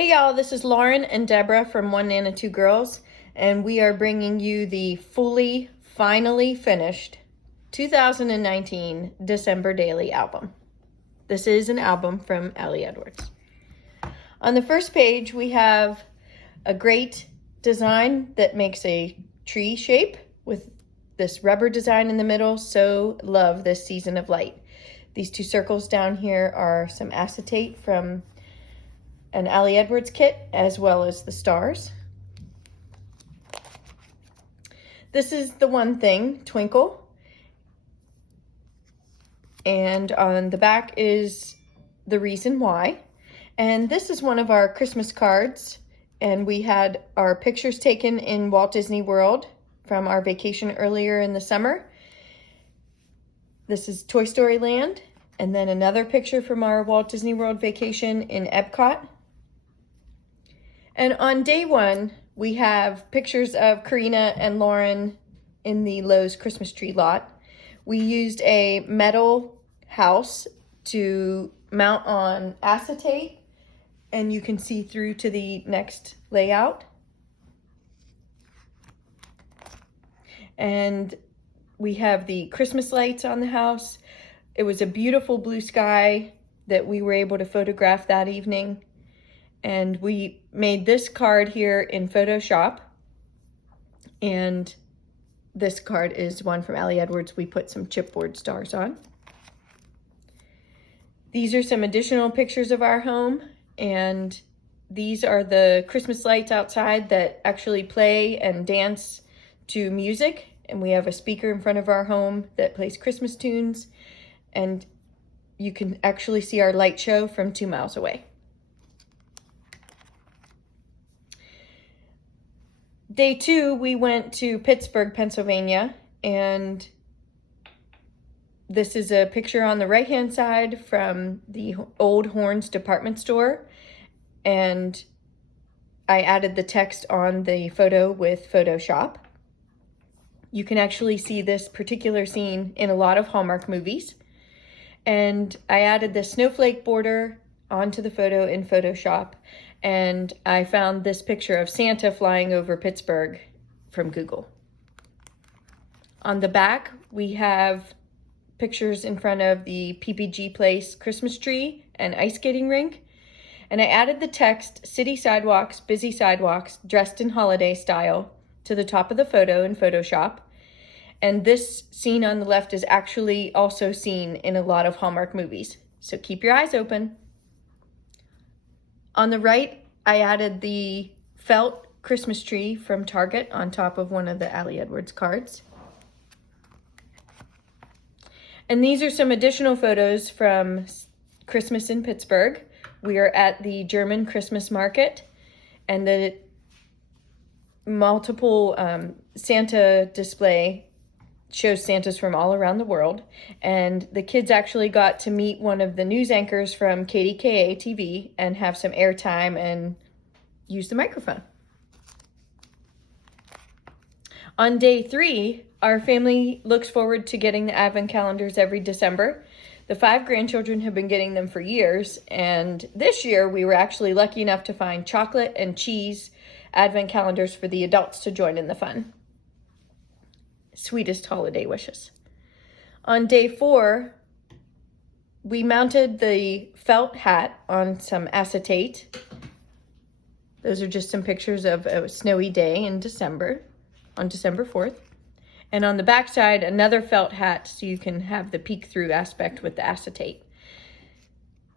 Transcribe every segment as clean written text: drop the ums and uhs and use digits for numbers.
Hey y'all, this is Lauren and Deborah from One Nana Two Girls, and we are bringing you the finally finished 2019 December Daily album. This is an album from Aliedwards. On the first page, we have a great design that makes a tree shape with this rubber design in the middle. So love this season of light. These two circles down here are some acetate from an Aliedwards kit, as well as the stars. This is the one thing, Twinkle. And on the back is the reason why. And this is one of our Christmas cards. And we had our pictures taken in Walt Disney World from our vacation earlier in the summer. This is Toy Story Land. And then another picture from our Walt Disney World vacation in Epcot. And on day one, we have pictures of Karina and Lauren in the Lowe's Christmas tree lot. We used a metal house to mount on acetate, and you can see through to the next layout. And we have the Christmas lights on the house. It was a beautiful blue sky that we were able to photograph that evening. And we made this card here in Photoshop. And this card is one from Aliedwards. We put some chipboard stars on. These are some additional pictures of our home. And these are the Christmas lights outside that actually play and dance to music. And we have a speaker in front of our home that plays Christmas tunes. And you can actually see our light show from 2 miles away. Day two, we went to Pittsburgh, Pennsylvania, and this is a picture on the right-hand side from the Old Horns department store, and I added the text on the photo with Photoshop. You can actually see this particular scene in a lot of Hallmark movies, and I added the snowflake border onto the photo in Photoshop. And I found this picture of Santa flying over Pittsburgh from Google. On the back, we have pictures in front of the PPG Place Christmas tree and ice skating rink. And I added the text, "City sidewalks, busy sidewalks, dressed in holiday style," to the top of the photo in Photoshop. And this scene on the left is actually also seen in a lot of Hallmark movies. So keep your eyes open. On the right, I added the felt Christmas tree from Target on top of one of the Aliedwards cards. And these are some additional photos from Christmas in Pittsburgh. We are at the German Christmas market, and the multiple Santa display shows Santas from all around the world. And the kids actually got to meet one of the news anchors from KDKA TV and have some airtime and use the microphone. On day three, our family looks forward to getting the advent calendars every December. The 5 grandchildren have been getting them for years, and this year we were actually lucky enough to find chocolate and cheese advent calendars for the adults to join in the fun. Sweetest holiday wishes. On day 4, we mounted the felt hat on some acetate. Those are just some pictures of a snowy day in December, on December 4th. And on the back side, another felt hat so you can have the peek-through aspect with the acetate.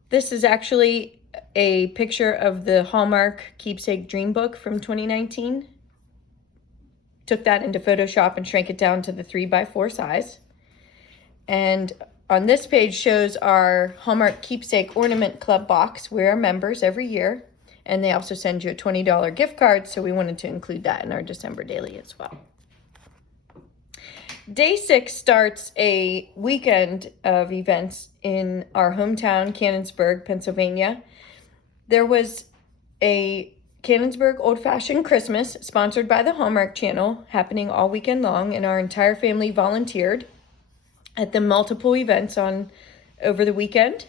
This is actually a picture of the Hallmark Keepsake Dream Book from 2019. Took that into Photoshop and shrank it down to the 3x4 size. And on this page shows our Hallmark Keepsake Ornament Club box. We are members every year, and they also send you a $20 gift card, so we wanted to include that in our December Daily as well. Day 6 starts a weekend of events in our hometown, Canonsburg, Pennsylvania. There was a Canonsburg Old-Fashioned Christmas, sponsored by the Hallmark Channel, happening all weekend long, and our entire family volunteered at the multiple events over the weekend.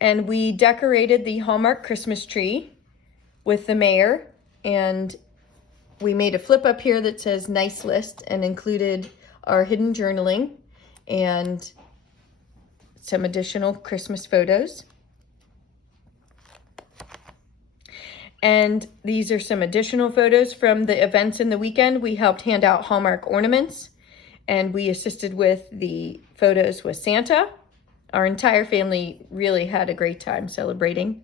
And we decorated the Hallmark Christmas tree with the mayor, and we made a flip up here that says nice list and included our hidden journaling and some additional Christmas photos. And these are some additional photos from the events in the weekend. We helped hand out Hallmark ornaments, and we assisted with the photos with Santa. Our entire family really had a great time celebrating.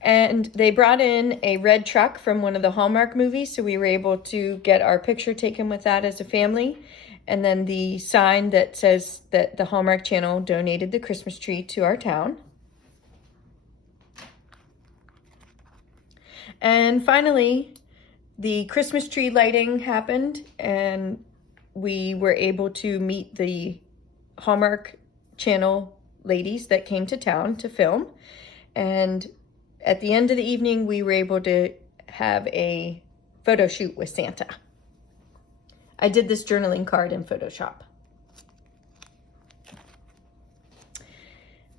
And they brought in a red truck from one of the Hallmark movies, so we were able to get our picture taken with that as a family. And then the sign that says that the Hallmark Channel donated the Christmas tree to our town. And finally, the Christmas tree lighting happened, and we were able to meet the Hallmark Channel ladies that came to town to film. And at the end of the evening, we were able to have a photo shoot with Santa. I did this journaling card in Photoshop.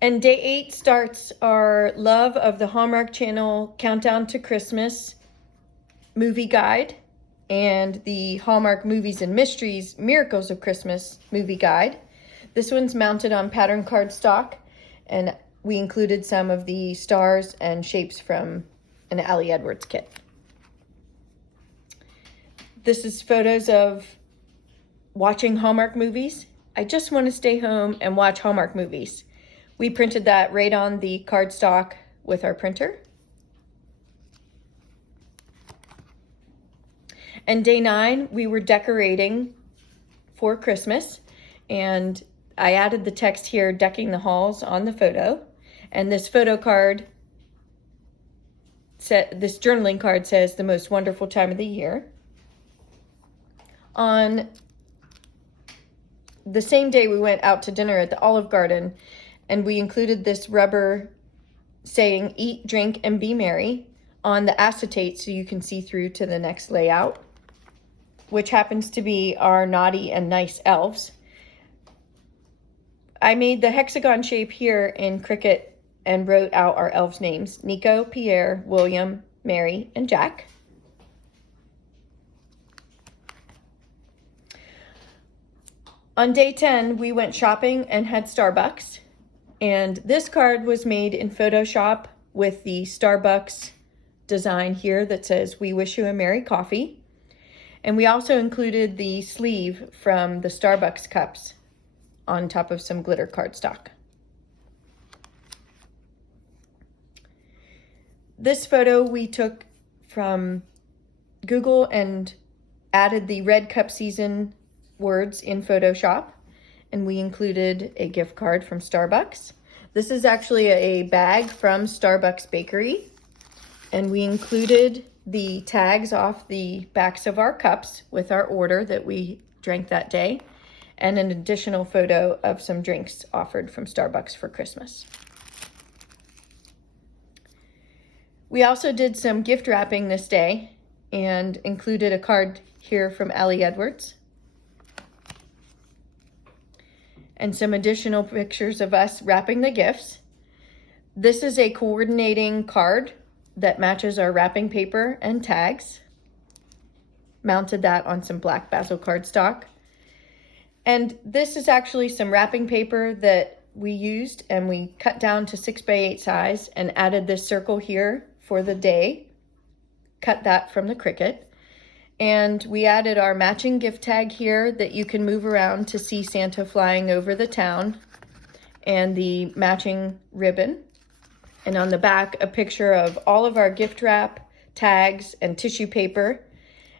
And day 8 starts our Love of the Hallmark Channel Countdown to Christmas movie guide and the Hallmark Movies and Mysteries Miracles of Christmas movie guide. This one's mounted on pattern cardstock, and we included some of the stars and shapes from an Aliedwards kit. This is photos of watching Hallmark movies. I just want to stay home and watch Hallmark movies. We printed that right on the cardstock with our printer. And day 9, we were decorating for Christmas, and I added the text here, decking the halls, on the photo. And this photo card, this journaling card says the most wonderful time of the year. On the same day, we went out to dinner at the Olive Garden, and we included this rubber saying, "Eat, drink, and be merry," on the acetate so you can see through to the next layout, which happens to be our naughty and nice elves. I made the hexagon shape here in Cricut and wrote out our elves' names: Nico, Pierre, William, Mary, and Jack. On day 10, we went shopping and had Starbucks. And this card was made in Photoshop with the Starbucks design here that says, "We wish you a Merry Coffee." And we also included the sleeve from the Starbucks cups on top of some glitter cardstock. This photo we took from Google and added the Red Cup season words in Photoshop, and we included a gift card from Starbucks. This is actually a bag from Starbucks Bakery, and we included the tags off the backs of our cups with our order that we drank that day, and an additional photo of some drinks offered from Starbucks for Christmas. We also did some gift wrapping this day and included a card here from Aliedwards and some additional pictures of us wrapping the gifts. This is a coordinating card that matches our wrapping paper and tags. Mounted that on some black basil cardstock. And this is actually some wrapping paper that we used, and we cut down to 6x8 size and added this circle here for the day. Cut that from the Cricut. And we added our matching gift tag here that you can move around to see Santa flying over the town, and the matching ribbon. And on the back, a picture of all of our gift wrap, tags, and tissue paper,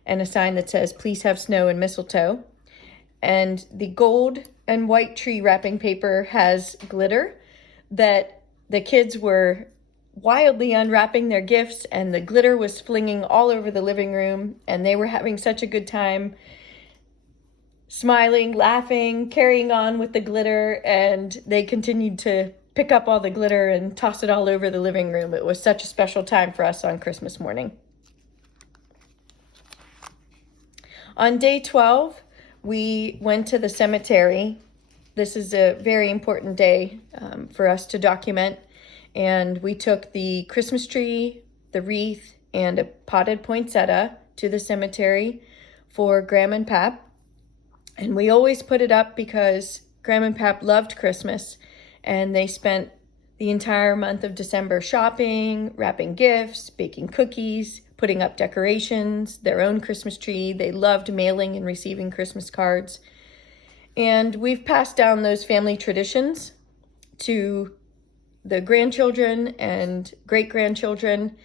and a sign that says, "Please have snow and mistletoe." And the gold and white tree wrapping paper has glitter that the kids were wildly unwrapping their gifts, and the glitter was flinging all over the living room, and they were having such a good time smiling, laughing, carrying on with the glitter, and they continued to pick up all the glitter and toss it all over the living room. It was such a special time for us on Christmas morning. On day 12, we went to the cemetery This is a very important day for us to document. And we took the Christmas tree, the wreath, and a potted poinsettia to the cemetery for Graham and Pap. And we always put it up because Graham and Pap loved Christmas, and they spent the entire month of December shopping, wrapping gifts, baking cookies, putting up decorations, their own Christmas tree. They loved mailing and receiving Christmas cards. And we've passed down those family traditions to the grandchildren and great-grandchildren,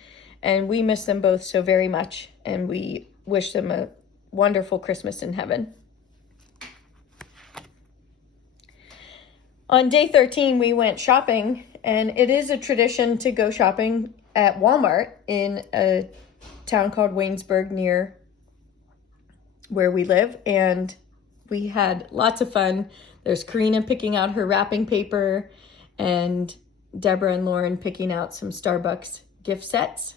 and we miss them both so very much, and we wish them a wonderful Christmas in heaven. On day 13, we went shopping, and it is a tradition to go shopping at Walmart in a town called Waynesburg near where we live, and we had lots of fun. There's Karina picking out her wrapping paper, and Deborah and Lauren picking out some Starbucks gift sets.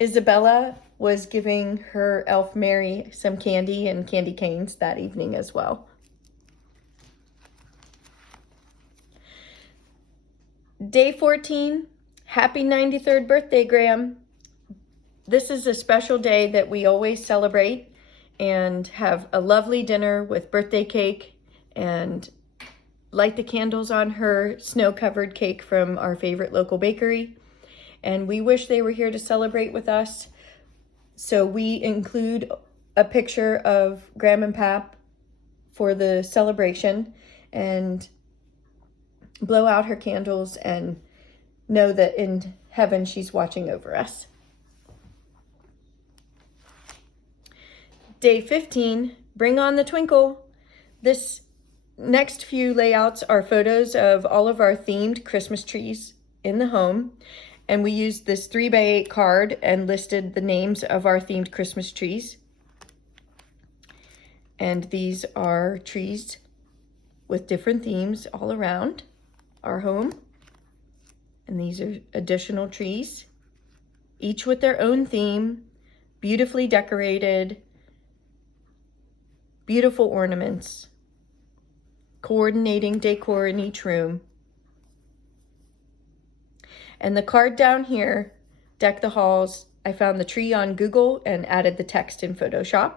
Isabella was giving her elf Mary some candy and candy canes that evening as well. Day 14, happy 93rd birthday, Graham. This is a special day that we always celebrate and have a lovely dinner with birthday cake and light the candles on her snow-covered cake from our favorite local bakery. And we wish they were here to celebrate with us. So we include a picture of Graham and Pap for the celebration and blow out her candles and know that in heaven she's watching over us. Day 15, bring on the twinkle. This next few layouts are photos of all of our themed Christmas trees in the home. And we used this 3x8 card and listed the names of our themed Christmas trees. And these are trees with different themes all around our home. And these are additional trees, each with their own theme, beautifully decorated, beautiful ornaments, coordinating decor in each room. And the card down here, Deck the Halls, I found the tree on Google and added the text in Photoshop.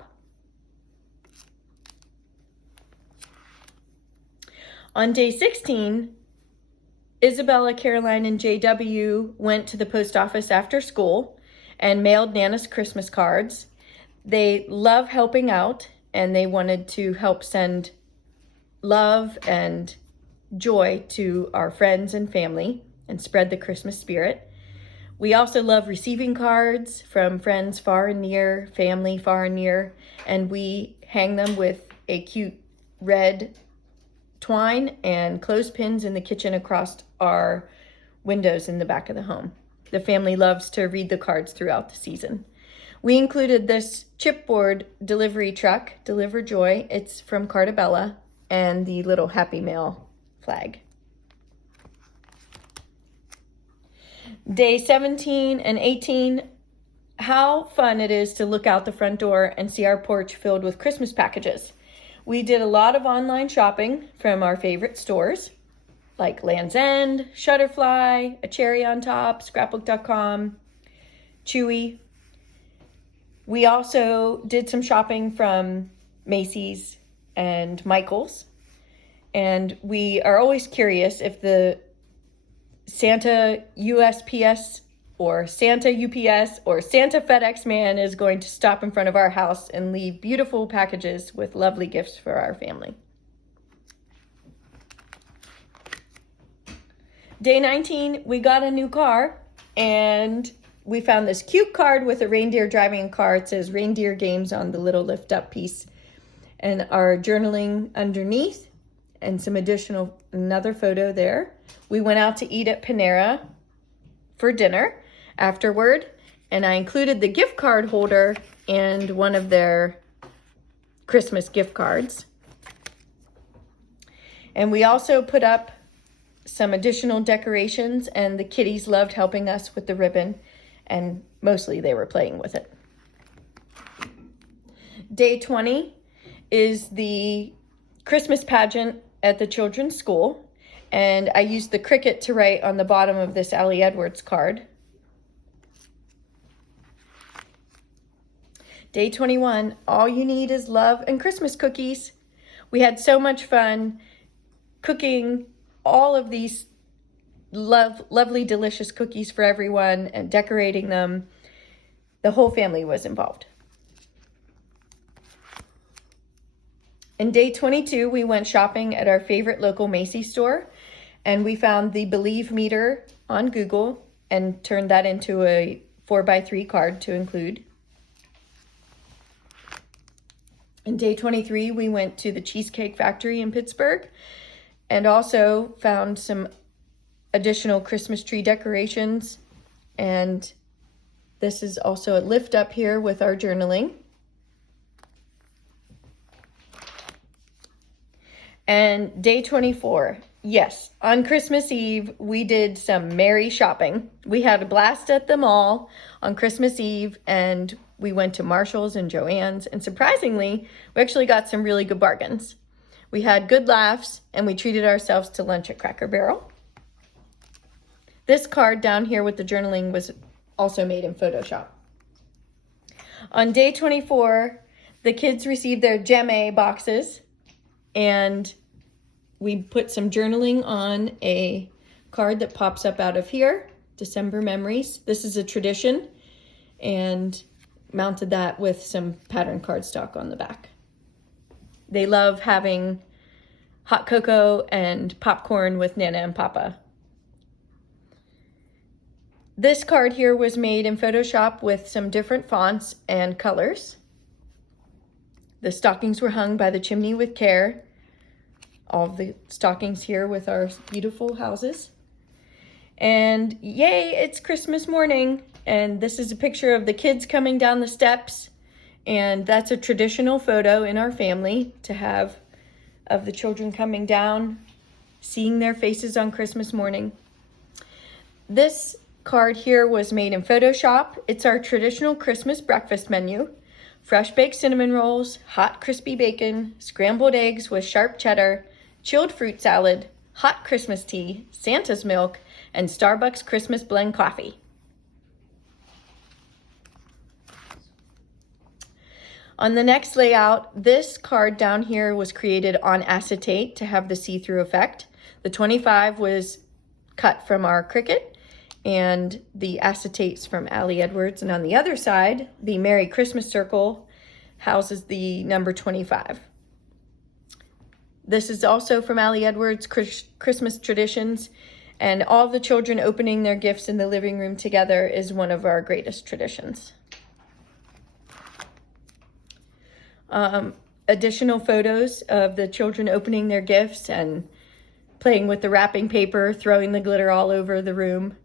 On day 16, Isabella, Caroline, and JW went to the post office after school and mailed Nana's Christmas cards. They love helping out, and they wanted to help send love and joy to our friends and family and spread the Christmas spirit. We also love receiving cards from friends far and near, family far and near, and we hang them with a cute red twine and clothespins in the kitchen across our windows in the back of the home. The family loves to read the cards throughout the season. We included this chipboard delivery truck, Deliver Joy. It's from Cartabella, and the little Happy Mail flag. Day 17 and 18, how fun it is to look out the front door and see our porch filled with Christmas packages. We did a lot of online shopping from our favorite stores, like Land's End, Shutterfly, A Cherry on Top, scrapbook.com, Chewy. We also did some shopping from Macy's and Michael's. And we are always curious if the Santa USPS or Santa UPS or Santa FedEx man is going to stop in front of our house and leave beautiful packages with lovely gifts for our family. Day 19, we got a new car, and we found this cute card with a reindeer driving a car. It says Reindeer Games on the little lift up piece, and our journaling underneath, and some additional, another photo there. We went out to eat at Panera for dinner afterward, and I included the gift card holder and one of their Christmas gift cards. And we also put up some additional decorations, and the kitties loved helping us with the ribbon, and mostly they were playing with it. Day 20 is the Christmas pageant at the children's school, and I used the Cricut to write on the bottom of this Aliedwards card. Day 21, all you need is love and Christmas cookies. We had so much fun cooking all of these lovely, delicious cookies for everyone and decorating them. The whole family was involved. In day 22, we went shopping at our favorite local Macy's store, and we found the Believe meter on Google and turned that into a 4x3 card to include. In day 23, we went to the Cheesecake Factory in Pittsburgh and also found some additional Christmas tree decorations. And this is also a lift up here with our journaling. And day 24, yes, on Christmas Eve, we did some merry shopping. We had a blast at the mall on Christmas Eve, and we went to Marshall's and Joann's, and surprisingly, we actually got some really good bargains. We had good laughs, and we treated ourselves to lunch at Cracker Barrel. This card down here with the journaling was also made in Photoshop. On day 24, the kids received their Gem-A boxes, and we put some journaling on a card that pops up out of here, December memories. This is a tradition, and mounted that with some pattern cardstock on the back. They love having hot cocoa and popcorn with Nana and Papa. This card here was made in Photoshop with some different fonts and colors. The stockings were hung by the chimney with care. All of the stockings here with our beautiful houses. And yay, it's Christmas morning. And this is a picture of the kids coming down the steps. And that's a traditional photo in our family to have of the children coming down, seeing their faces on Christmas morning. This card here was made in Photoshop. It's our traditional Christmas breakfast menu. Fresh baked cinnamon rolls, hot crispy bacon, scrambled eggs with sharp cheddar, chilled fruit salad, hot Christmas tea, Santa's milk, and Starbucks Christmas blend coffee. On the next layout, this card down here was created on acetate to have the see-through effect. The 25 was cut from our Cricut, and the acetates from Aliedwards. And on the other side, the Merry Christmas circle houses the number 25. This is also from Aliedwards, Christmas traditions, and all the children opening their gifts in the living room together is one of our greatest traditions. Additional photos of the children opening their gifts and playing with the wrapping paper, throwing the glitter all over the room.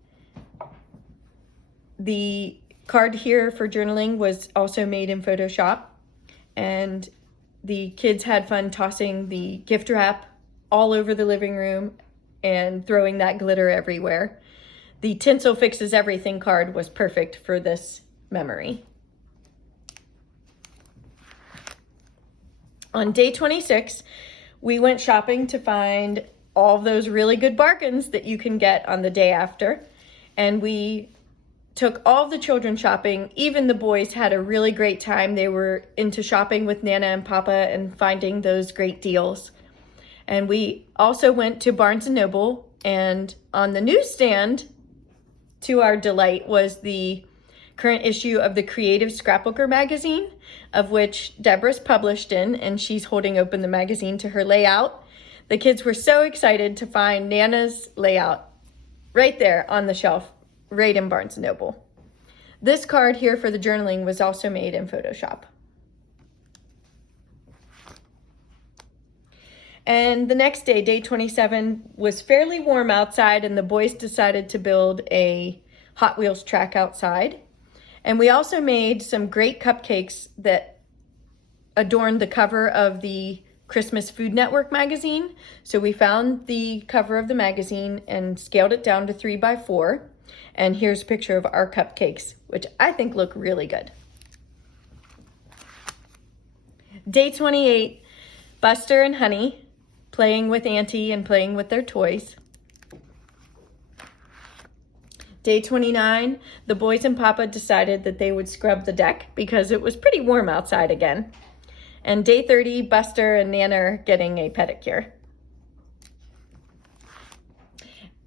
The card here for journaling was also made in Photoshop, and the kids had fun tossing the gift wrap all over the living room and throwing that glitter everywhere. The Tinsel Fixes Everything card was perfect for this memory. On day 26, we went shopping to find all those really good bargains that you can get on the day after, and we took all the children shopping. Even the boys had a really great time. They were into shopping with Nana and Papa and finding those great deals. And we also went to Barnes & Noble, and on the newsstand, to our delight, was the current issue of the Creative Scrapbooker magazine, of which Deborah's published in, and she's holding open the magazine to her layout. The kids were so excited to find Nana's layout right there on the shelf, right in Barnes & Noble. This card here for the journaling was also made in Photoshop. And the next day, day 27, was fairly warm outside, and the boys decided to build a Hot Wheels track outside. And we also made some great cupcakes that adorned the cover of the Christmas Food Network magazine. So we found the cover of the magazine and scaled it down to 3x4. And here's a picture of our cupcakes, which I think look really good. Day 28, Buster and Honey playing with Auntie and playing with their toys. Day 29, the boys and Papa decided that they would scrub the deck because it was pretty warm outside again. And day 30, Buster and Nana are getting a pedicure.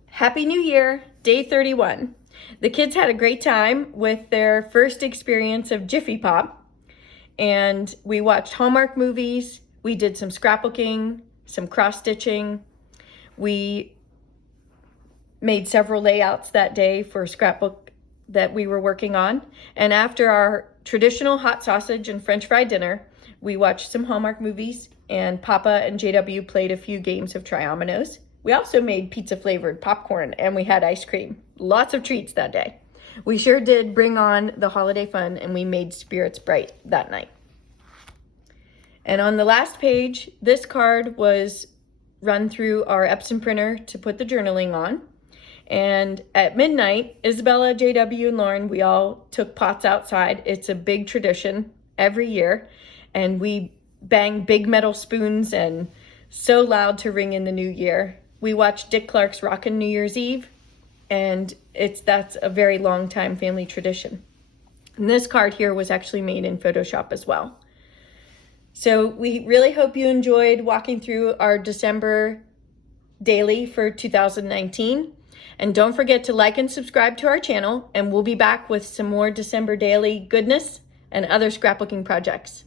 Happy New Year, day 31. The kids had a great time with their first experience of Jiffy Pop. And we watched Hallmark movies. We did some scrapbooking, some cross-stitching. We made several layouts that day for a scrapbook that we were working on. And after our traditional hot sausage and French fry dinner, we watched some Hallmark movies, and Papa and JW played a few games of Triominoes. We also made pizza-flavored popcorn, and we had ice cream. Lots of treats that day. We sure did bring on the holiday fun, and we made spirits bright that night. And on the last page, this card was run through our Epson printer to put the journaling on. And at midnight, Isabella, JW, and Lauren, we all took pots outside. It's a big tradition every year. And we bang big metal spoons and so loud to ring in the new year. We watched Dick Clark's Rockin' New Year's Eve, and that's a very long time family tradition. And this card here was actually made in Photoshop as well. So we really hope you enjoyed walking through our December daily for 2019. And don't forget to like and subscribe to our channel, and we'll be back with some more December daily goodness and other scrapbooking projects.